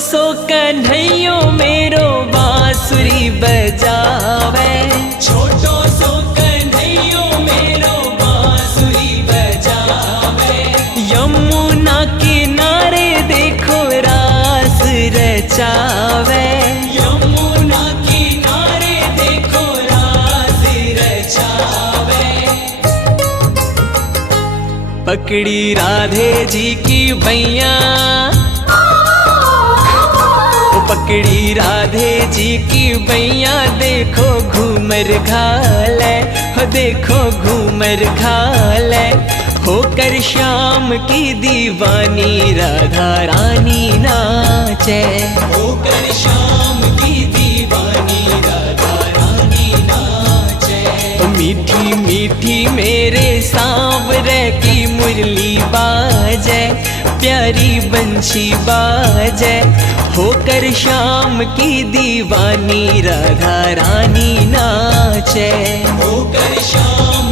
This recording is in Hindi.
सो कन्हैयो मेरो बांसुरी बजावे, छोटो सो कन्हैयो मेरो बांसुरी बजावे। यमुना किनारे देखो रास रचावे, यमुना किनारे देखो रास रचावे। पकड़ी राधे जी की बैया, पकड़ी राधे जी की बैया, देखो घूमर घाले, हो देखो घूमर घाले। होकर श्याम की दीवानी राधा रानी नाचे, होकर श्याम की दीवानी राधा रानी नाचे। मीठी मीठी मेरे सांवरे की मुरली बाजे, प्यारी बंशी बाजे। होकर श्याम की दीवानी राधा रानी नाचे, होकर श्याम